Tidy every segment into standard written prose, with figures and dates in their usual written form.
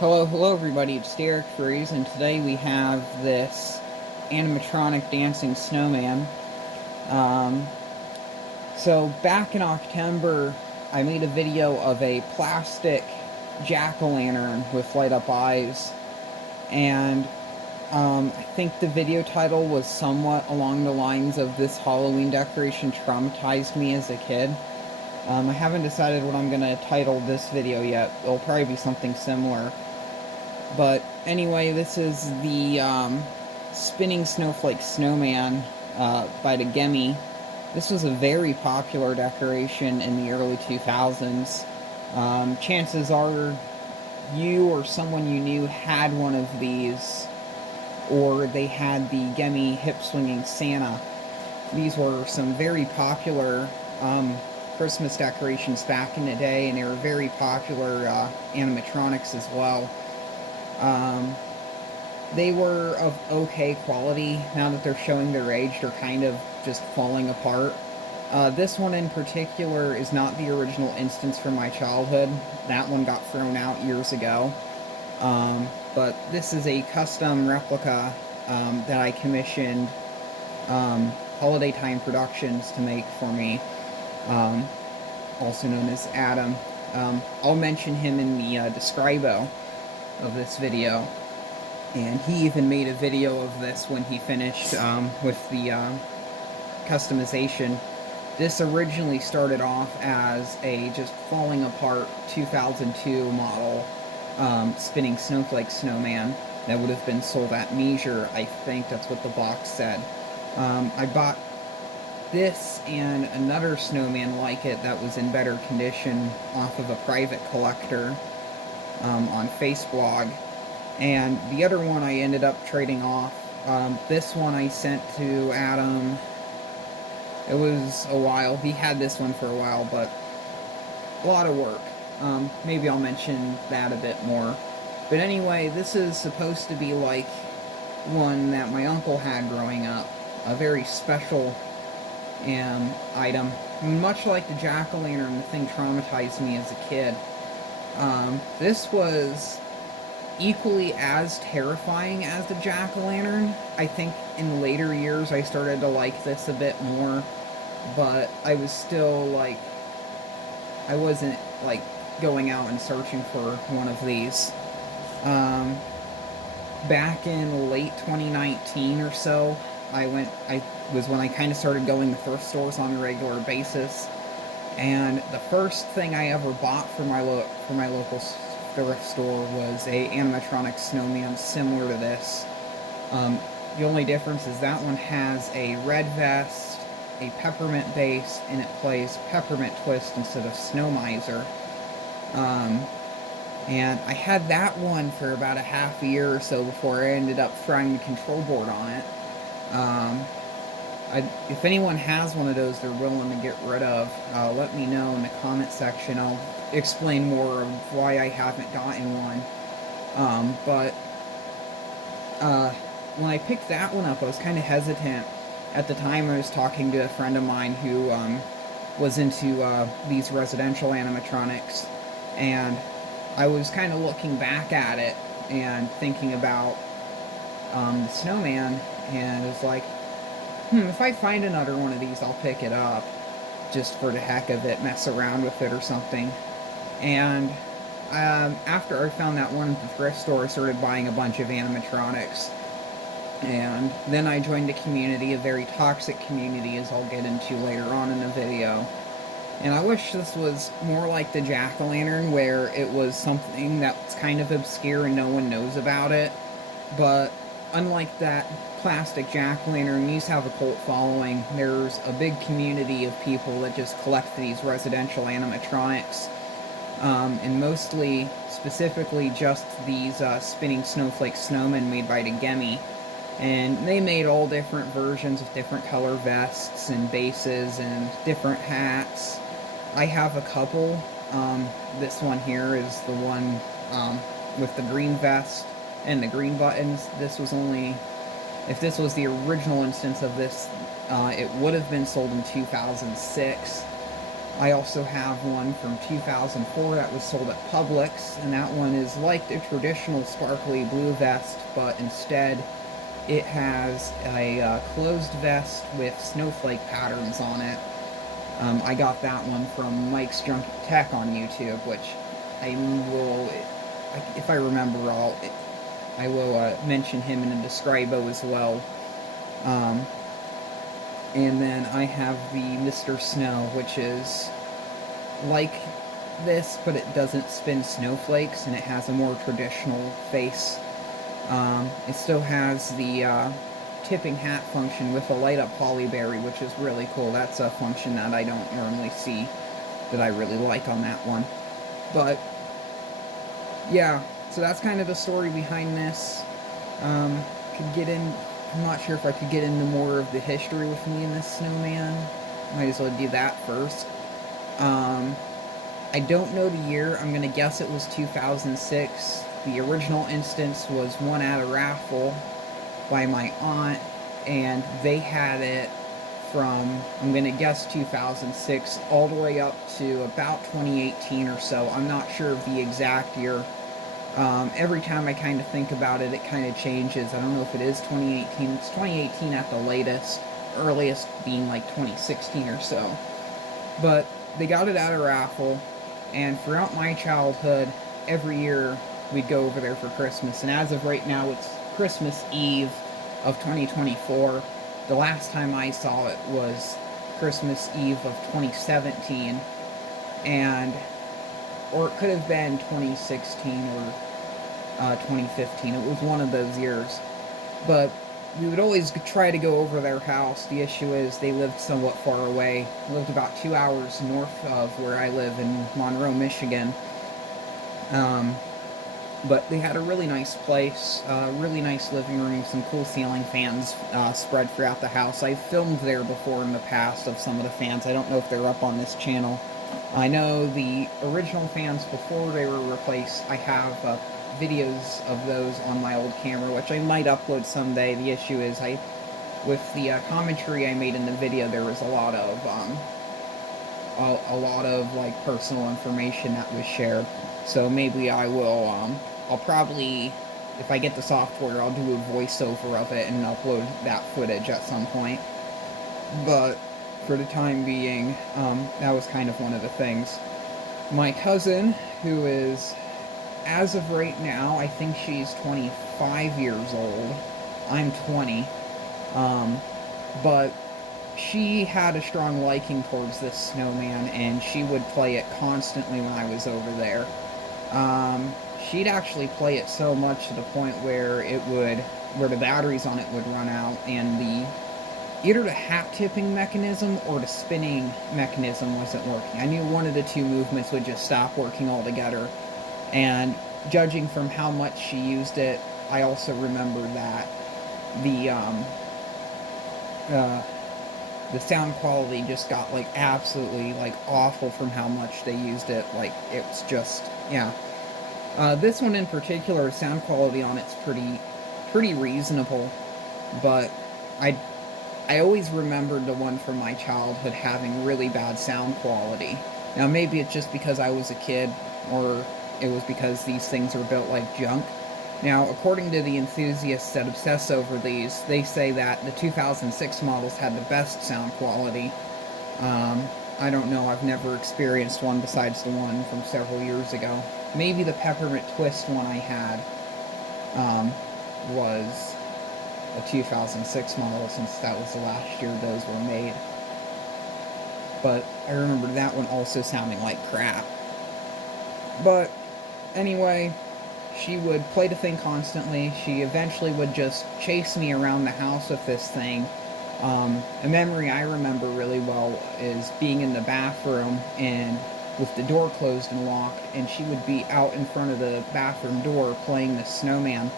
Hello everybody, it's Derek Freeze, and today we have this animatronic dancing snowman. Um, so back in October, I made a video of a plastic jack-o'-lantern with light-up eyes, and I think the video title was somewhat along the lines of "This Halloween decoration traumatized me as a kid." I haven't decided what I'm going to title this video yet. It'll probably be something similar. But anyway, this is the spinning snowflake snowman by the Gemi. This was a very popular decoration in the early 2000s. Chances are you or someone you knew had one of these, or they had the Gemi hip swinging Santa. These were some very popular Christmas decorations back in the day, and they were very popular animatronics as well. They were of okay quality. Now that they're showing their age, they're kind of just falling apart. This one in particular is not the original instance from my childhood. That one got thrown out years ago. But this is a custom replica that I commissioned Holiday Time Productions to make for me, also known as Adam. I'll mention him in the describo of this video. And he even made a video of this when he finished with the customization. This originally started off as a just falling apart 2002 model spinning snowflake snowman that would have been sold at Measure. I think that's what the box said. I bought this and another snowman like it that was in better condition off of a private collector on Facebook. And the other one I ended up trading off. This one I sent to Adam. It was a while. He had this one for a while, but a lot of work. Maybe I'll mention that a bit more. But anyway, this is supposed to be like one that my uncle had growing up. A very special item. Much like the jack-o'-lantern, the thing traumatized me as a kid. This was equally as terrifying as the jack-o'-lantern. I think in later years I started to like this a bit more, but I was still like, I wasn't like going out and searching for one of these. Back in late 2019 or so, I was when I kind of started going to thrift stores on a regular basis, and the first thing I ever bought for my local thrift store was a animatronic snowman similar to this. The only difference is that one has a red vest, a peppermint base, and it plays Peppermint Twist instead of Snow Miser. And I had that one for about a half a year or so before I ended up trying the control board on it. If anyone has one of those they're willing to get rid of, let me know in the comment section. I'll explain more of why I haven't gotten one. But when I picked that one up, I was kind of hesitant. At the time, I was talking to a friend of mine who was into these residential animatronics, and I was kind of looking back at it and thinking about the snowman, and it was like, if I find another one of these, I'll pick it up, just for the heck of it, mess around with it or something. And after I found that one at the thrift store, I started buying a bunch of animatronics. And then I joined a community, a very toxic community, as I'll get into later on in the video. And I wish this was more like the jack-o'-lantern, where it was something that's kind of obscure and no one knows about it. But unlike that plastic jack-o'-lantern, these have a cult following. There's a big community of people that just collect these residential animatronics. And mostly, specifically, just these spinning snowflake snowmen made by the Gemi. And they made all different versions of different color vests and bases and different hats. I have a couple. This one here is the one with the green vest and the green buttons. This was only, if this was the original instance of this, it would have been sold in 2006. I also have one from 2004 that was sold at Publix, and that one is like the traditional sparkly blue vest, but instead it has a closed vest with snowflake patterns on it. I got that one from Mike's Junk Tech on YouTube, which I will, if I remember, I will mention him in the Describo as well. Um, and then I have the Mr. Snow, which is like this, but it doesn't spin snowflakes, and it has a more traditional face. It still has the tipping hat function with a light-up hollyberry, which is really cool. That's a function that I don't normally see that I really like on that one. But, yeah, so that's kind of the story behind this. Could get in... I'm not sure if I could get into more of the history with me and this snowman. Might as well do that first. I don't know the year. I'm going to guess it was 2006. The original instance was won at a raffle by my aunt, and they had it from, I'm going to guess 2006, all the way up to about 2018 or so. I'm not sure of the exact year. Every time I kind of think about it, it kind of changes. I don't know if it is 2018. It's 2018 at the latest, earliest being like 2016 or so. But they got it at a raffle, and throughout my childhood, every year we'd go over there for Christmas. And as of right now, it's Christmas Eve of 2024. The last time I saw it was Christmas Eve of 2017, and or it could have been 2016 or 2015. It was one of those years. But we would always try to go over their house. The issue is they lived somewhat far away. They lived about 2 hours north of where I live in Monroe, Michigan. But they had a really nice place, really nice living room, some cool ceiling fans spread throughout the house. I've filmed there before in the past of some of the fans. I don't know if they're up on this channel. I know the original fans before they were replaced, I have videos of those on my old camera, which I might upload someday. The issue is with the commentary I made in the video, there was a lot of like personal information that was shared. So maybe I will, I'll probably, if I get the software, I'll do a voiceover of it and upload that footage at some point. But for the time being, that was kind of one of the things. My cousin, who is, as of right now, I think she's 25 years old. I'm 20. But she had a strong liking towards this snowman, and she would play it constantly when I was over there. She'd actually play it so much to the point where where the batteries on it would run out, and either the hat tipping mechanism or the spinning mechanism wasn't working. I knew one of the two movements would just stop working altogether. And judging from how much she used it, I also remember that the sound quality just got like absolutely like awful from how much they used it. Like, it was just, yeah. This one in particular, sound quality on it's pretty reasonable, but I always remembered the one from my childhood having really bad sound quality. Now, maybe it's just because I was a kid, or it was because these things are built like junk. Now, according to the enthusiasts that obsess over these, they say that the 2006 models had the best sound quality. I don't know, I've never experienced one besides the one from several years ago. Maybe the Peppermint Twist one I had was a 2006 model, since that was the last year those were made. But I remember that one also sounding like crap. But anyway, she would play the thing constantly. She eventually would just chase me around the house with this thing. A memory I remember really well is being in the bathroom and with the door closed and locked, and she would be out in front of the bathroom door playing the snowman.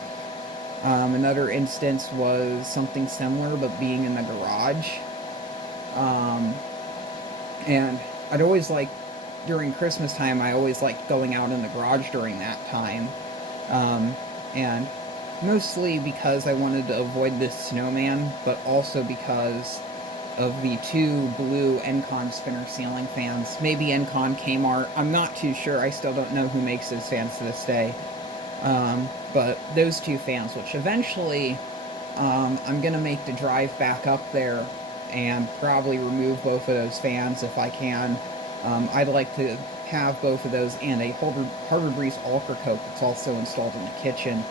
Another instance was something similar, but being in the garage. And I'd always like, during Christmas time, I always liked going out in the garage during that time. And mostly because I wanted to avoid this snowman, but also because of the two blue Encon spinner ceiling fans. Maybe Encon Kmart. I'm not too sure. I still don't know who makes those fans to this day. But those two fans, which eventually I'm going to make the drive back up there and probably remove both of those fans if I can. I'd like to have both of those and a Harbor Breeze Ultra Coat that's also installed in the kitchen.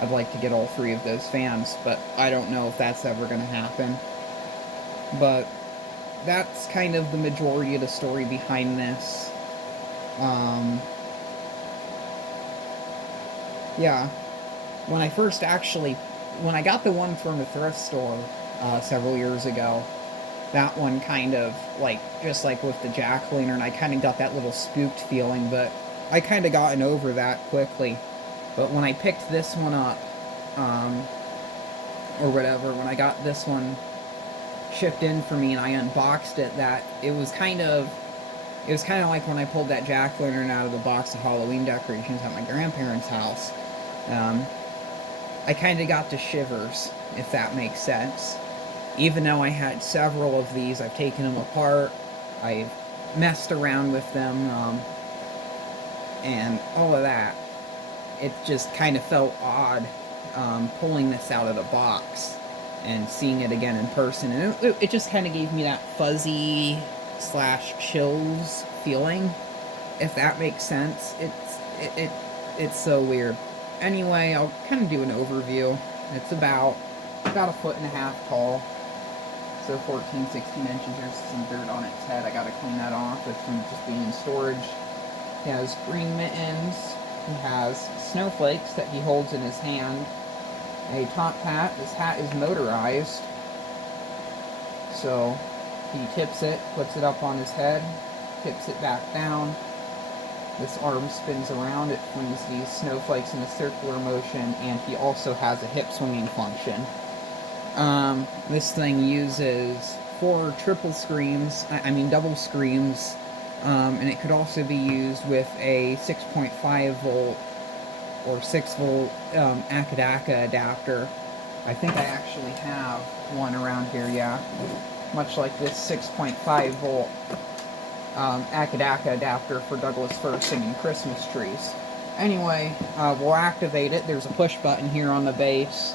I'd like to get all three of those fans, but I don't know if that's ever going to happen. But that's kind of the majority of the story behind this. Yeah, when I got the one from the thrift store several years ago, that one kind of, like, just like with the jack-o'-lantern, I kind of got that little spooked feeling, but I kind of gotten over that quickly. But when I picked this one up, or whatever, when I got this one shipped in for me and I unboxed it, it was kind of like when I pulled that jack-o'-lantern out of the box of Halloween decorations at my grandparents' house. I kind of got the shivers, if that makes sense. Even though I had several of these, I've taken them apart, I've messed around with them, and all of that. It just kind of felt odd pulling this out of the box and seeing it again in person. And it just kind of gave me that fuzzy / chills feeling, if that makes sense. It's so weird. Anyway, I'll kind of do an overview. It's about a foot and a half tall. So 14, 16 inches. There's some dirt on its head. I gotta clean that off. It's from just being in storage. He has green mittens. He has snowflakes that he holds in his hand. A top hat. This hat is motorized. So he tips it, puts it up on his head, tips it back down. This arm spins around. It flings these snowflakes in a circular motion, and he also has a hip swinging function. This thing uses 4 double screams, and it could also be used with a 6.5 volt or 6 volt Akadaka adapter. I think I actually have one around here, yeah. Much like this 6.5 volt Akadaka adapter for Douglas Fir singing Christmas trees. Anyway, we'll activate it. There's a push button here on the base.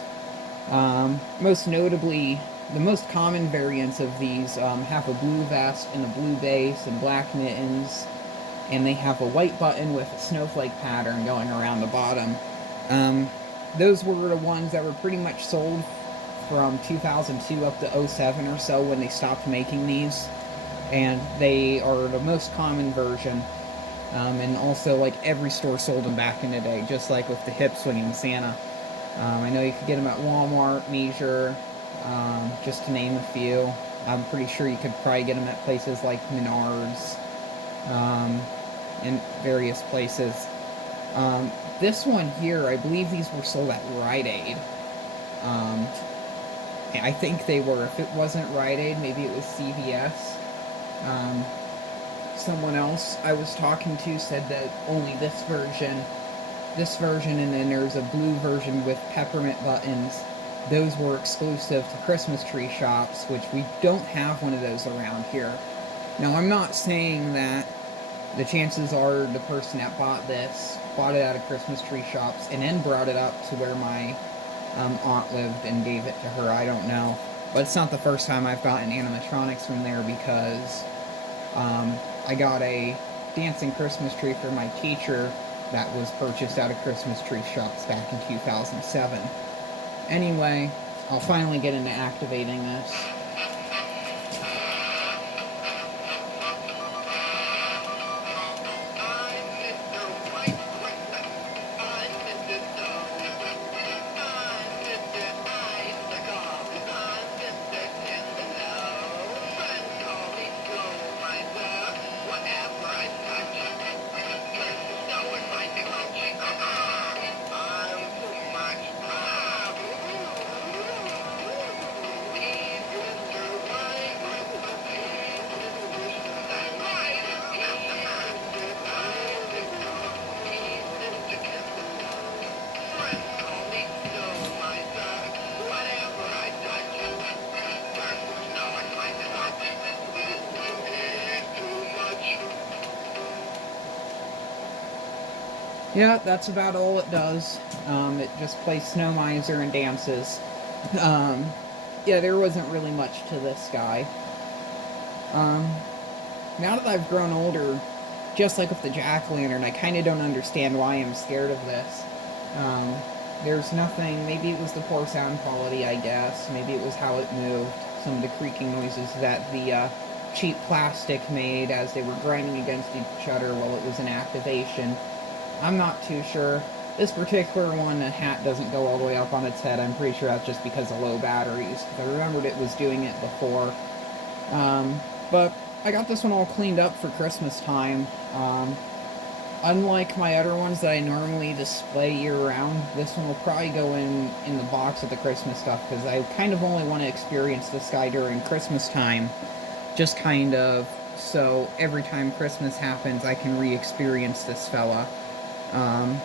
Most notably, the most common variants of these have a blue vest and a blue base and black mittens, and they have a white button with a snowflake pattern going around the bottom. Those were the ones that were pretty much sold from 2002 up to 07 or so when they stopped making these, and they are the most common version. And also, like, every store sold them back in the day, just like with the hip swinging Santa. I know you could get them at Walmart, Measure, just to name a few. I'm pretty sure you could probably get them at places like Menards, and various places. This one here, I believe these were sold at Rite Aid. I think they were. If it wasn't Rite Aid, maybe it was CVS. Someone else I was talking to said that only this version, and then there's a blue version with peppermint buttons. Those were exclusive to Christmas tree shops, which we don't have one of those around here. Now, I'm not saying that the chances are the person that bought it at a Christmas tree shops and then brought it up to where my aunt lived and gave it to her. I don't know. But it's not the first time I've gotten animatronics from there, because I got a dancing Christmas tree for my teacher that was purchased out of Christmas tree shops back in 2007. Anyway, I'll finally get into activating this. Yeah, that's about all it does. It just plays Snow Miser and dances. Um, yeah, there wasn't really much to this guy. Um, Now that I've grown older, just like with the jack-o'-lantern, I kind of don't understand why I'm scared of this. There's nothing, maybe it was the poor sound quality, I guess. Maybe it was how it moved, some of the creaking noises that the cheap plastic made as they were grinding against each other while it was in activation. I'm not too sure. This particular one, the hat doesn't go all the way up on its head. I'm pretty sure that's just because of low batteries. I remembered it was doing it before. But I got this one all cleaned up for Christmas time. Unlike my other ones that I normally display year-round, this one will probably go in the box with the Christmas stuff, because I kind of only want to experience this guy during Christmas time. Just kind of, so every time Christmas happens, I can re-experience this fella. Um,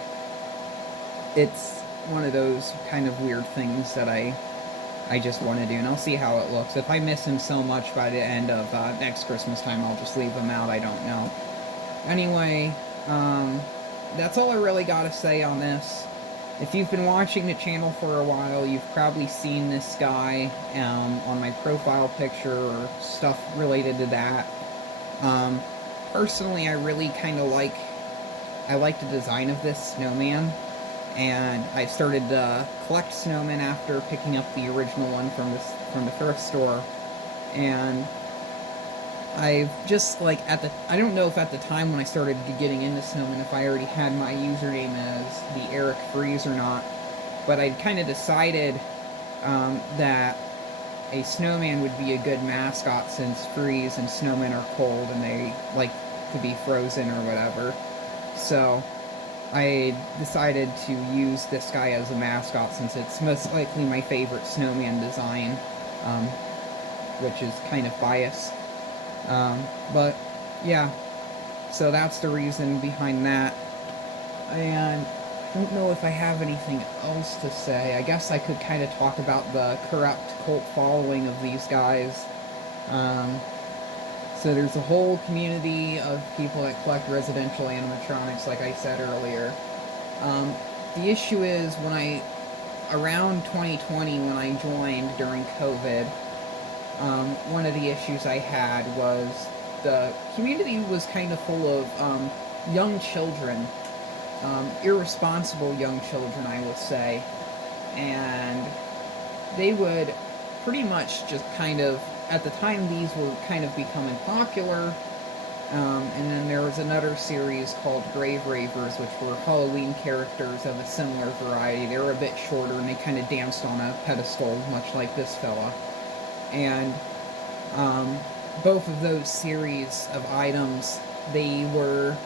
it's one of those kind of weird things that I just want to do, and I'll see how it looks. If I miss him so much by the end of next Christmas time, I'll just leave him out. I don't know. Anyway, that's all I really got to say on this. If you've been watching the channel for a while, you've probably seen this guy on my profile picture or stuff related to that. Personally, I really kind of like the design of this snowman, and I started to collect snowmen after picking up the original one from the thrift store. And I've just, like, I don't know if at the time when I started getting into snowmen, if I already had my username as the Eric Freeze or not, but I'd kind of decided that a snowman would be a good mascot, since freeze and snowmen are cold and they like to be frozen or whatever. So I decided to use this guy as a mascot, since it's most likely my favorite snowman design, um, which is kind of biased. But yeah, so that's the reason behind that. And I don't know if I have anything else to say. I guess I could kind of talk about the corrupt cult following of these guys. Um, so there's a whole community of people that collect residential animatronics, like I said earlier. The issue is, around 2020, when I joined during COVID, one of the issues I had was the community was kind of full of young children, irresponsible young children, I will say, and they would pretty much just kind of, at the time these were kind of becoming popular, and then there was another series called Grave Ravers, which were Halloween characters of a similar variety. They were a bit shorter, and they kind of danced on a pedestal, much like this fella. And both of those series of items, they were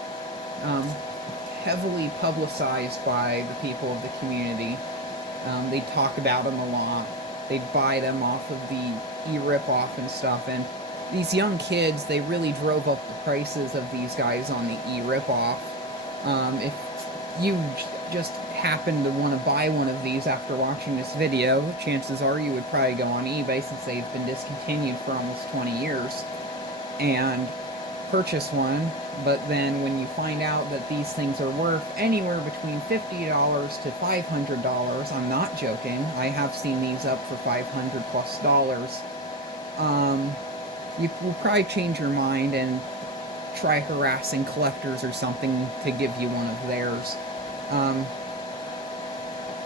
heavily publicized by the people of the community. They'd talk about them a lot. They'd buy them off of the e-rip-off and stuff, and these young kids, they really drove up the prices of these guys on the e-rip-off. If you just happen to want to buy one of these after watching this video, chances are you would probably go on eBay, since they've been discontinued for almost 20 years, and purchase one. But then when you find out that these things are worth anywhere between $50 to $500, I'm not joking, I have seen these up for $500 plus, you will probably change your mind and try harassing collectors or something to give you one of theirs.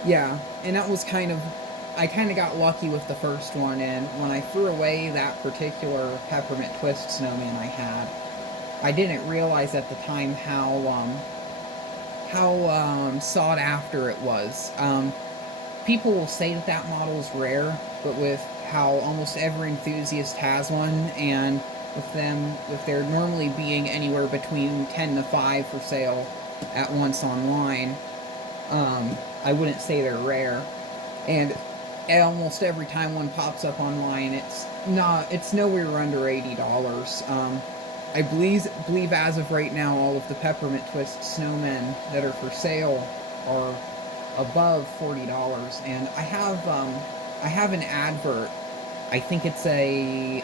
Yeah, and that was I kind of got lucky with the first one, and when I threw away that particular peppermint twist snowman I had, I didn't realize at the time how sought after it was. People will say that that model is rare, but with how almost every enthusiast has one, and with there normally being anywhere between 10 to 5 for sale at once online, I wouldn't say they're rare. And almost every time one pops up online, it's nowhere under $80. I believe as of right now, all of the Peppermint Twist snowmen that are for sale are above $40. And I have an advert. I think it's a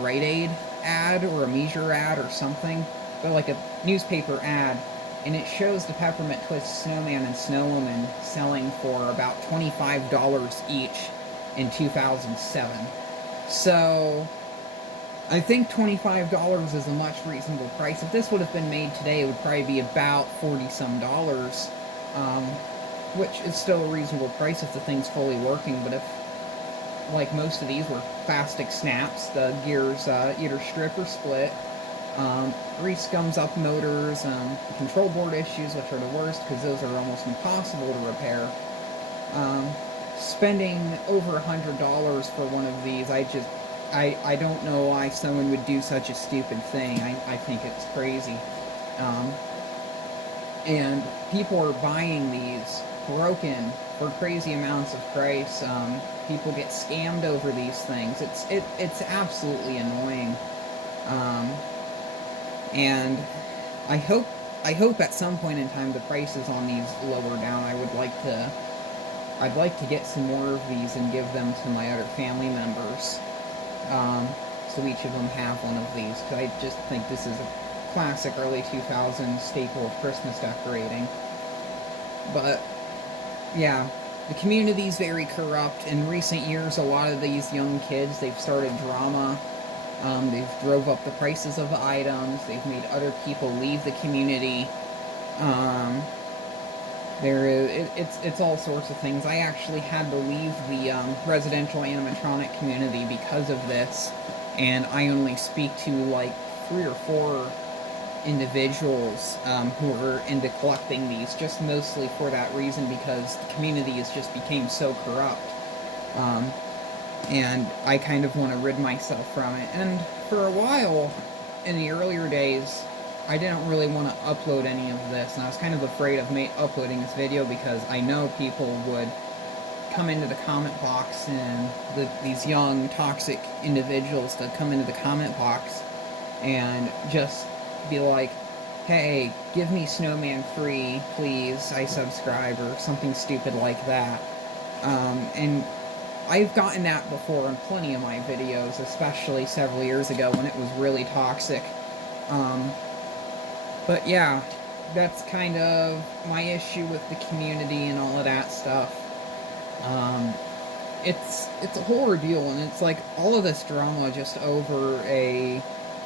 Rite Aid ad or a Measure ad or something, but like a newspaper ad and it shows the Peppermint Twist Snowman and Snowwoman selling for about $25 each in 2007. So I think $25 is a much reasonable price. If this would have been made today, it would probably be about 40-some dollars, which is still a reasonable price if the thing's fully working. But if, like most of these, were plastic snaps, the gears either strip or split, grease gums up motors, control board issues, which are the worst because those are almost impossible to repair. Spending over $100 for one of these, I don't know why someone would do such a stupid thing. I think it's crazy. And people are buying these broken for crazy amounts of price. People get scammed over these things. It's absolutely annoying. And I hope at some point in time the prices on these lower down. I'd like to get some more of these and give them to my other family members. So each of them have one of these, because I just think this is a classic early 2000s staple of Christmas decorating. But yeah, the community's very corrupt. In recent years, a lot of these young kids, they've started drama. They've drove up the prices of the items. They've made other people leave the community. It's all sorts of things. I actually had to leave the residential animatronic community because of this, and I only speak to like 3 or 4 individuals who are into collecting these, just mostly for that reason, because the community has just became so corrupt. And I kind of want to rid myself from it. And for a while, in the earlier days, I didn't really want to upload any of this, and I was kind of afraid of uploading this video because I know people would come into the comment box, and these young, toxic individuals that come into the comment box and just be like, hey, give me Snowman free, please, I subscribe, or something stupid like that. And I've gotten that before in plenty of my videos, especially several years ago when it was really toxic. But yeah, that's kind of my issue with the community and all of that stuff. It's a whole ordeal, and it's like all of this drama just over a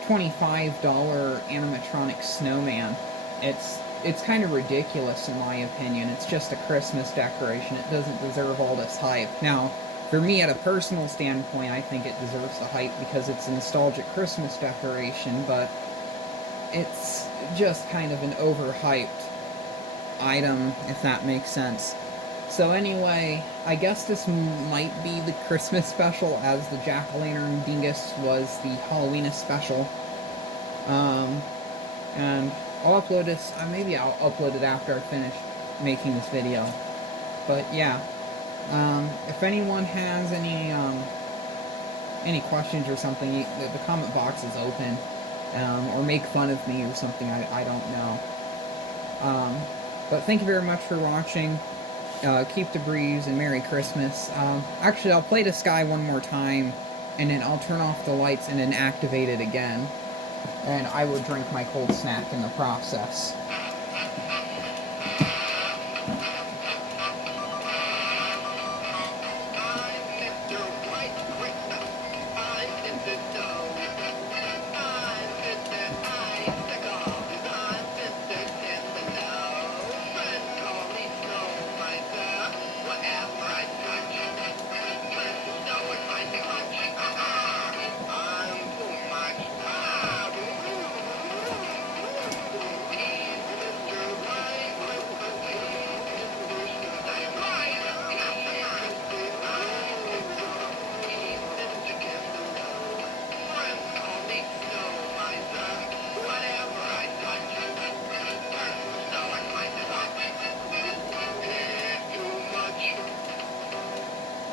$25 animatronic snowman. It's kind of ridiculous in my opinion. It's just a Christmas decoration. It doesn't deserve all this hype. Now, for me, at a personal standpoint, I think it deserves the hype because it's a nostalgic Christmas decoration, but it's just kind of an overhyped item, if that makes sense. So anyway, I guess this might be the Christmas special, as the Jack-o'-lantern dingus was the Halloween special. And I'll upload this, maybe I'll upload it after I finish making this video. But yeah, if anyone has any questions or something, the comment box is open. Or make fun of me or something, I don't know. But thank you very much for watching. Keep the breeze and Merry Christmas. Actually, I'll play the sky one more time, and then I'll turn off the lights and then activate it again. And I will drink my cold snack in the process.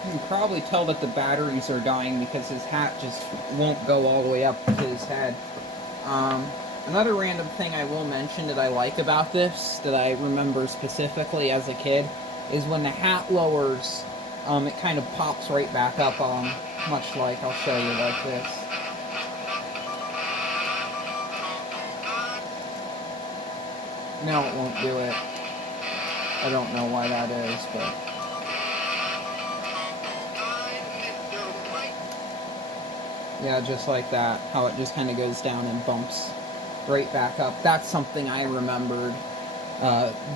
You can probably tell that the batteries are dying because his hat just won't go all the way up to his head. Another random thing I will mention that I like about this, that I remember specifically as a kid, is when the hat lowers, it kind of pops right back up, much like, I'll show you like this. No, it won't do it. I don't know why that is, but... Yeah, just like that. How it just kind of goes down and bumps right back up. That's something I remembered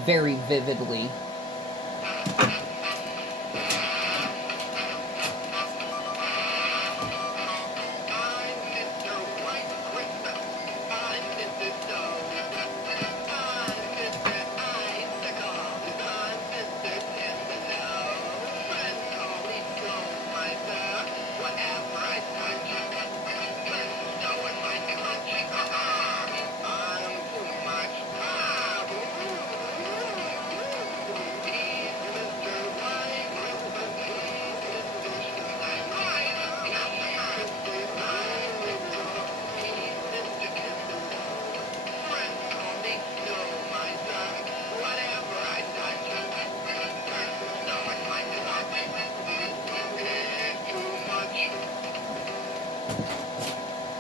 very vividly.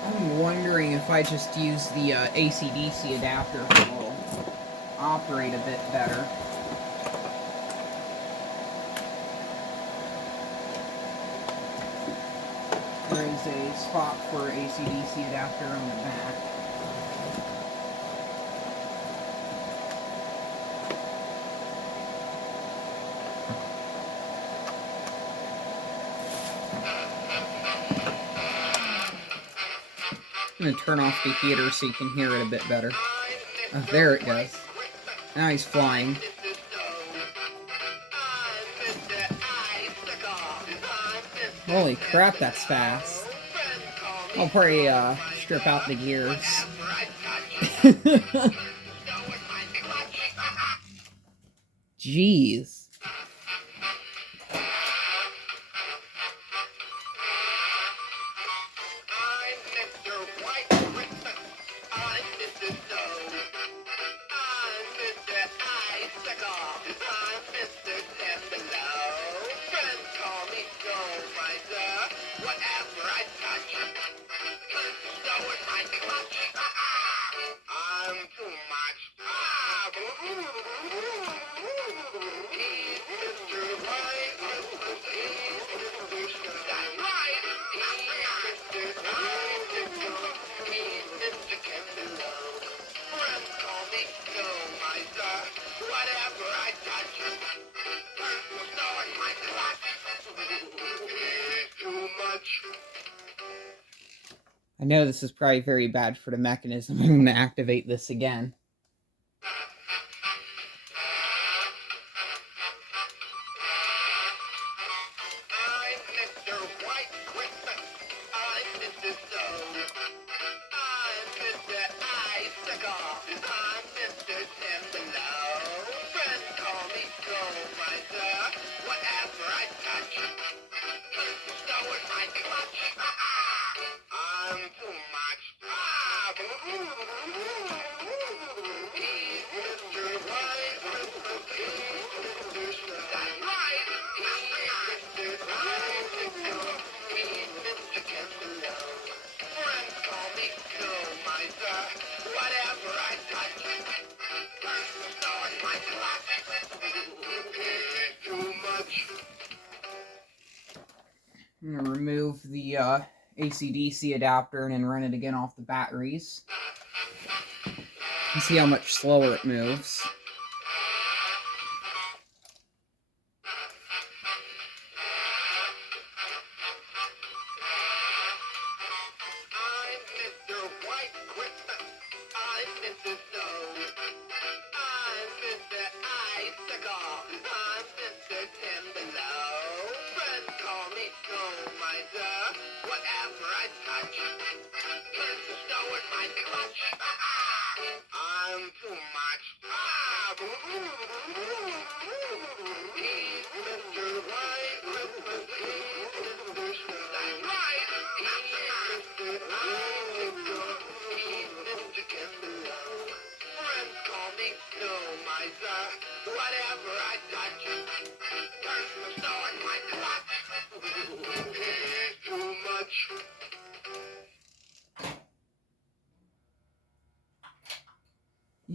I'm wondering if I just use the AC/DC adapter, it will operate a bit better. There is a spot for AC/DC adapter on the back. I'm going to turn off the heater so you can hear it a bit better. Oh, there it goes. Now he's flying. Holy crap, that's fast. I'll probably strip out the gears. Jeez. I know this is probably very bad for the mechanism. I'm going to activate this again. I'm going to remove the AC/DC adapter and then run it again off the batteries. And see how much slower it moves.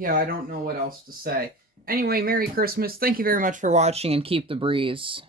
Yeah, I don't know what else to say. Anyway, Merry Christmas. Thank you very much for watching, and keep the breeze.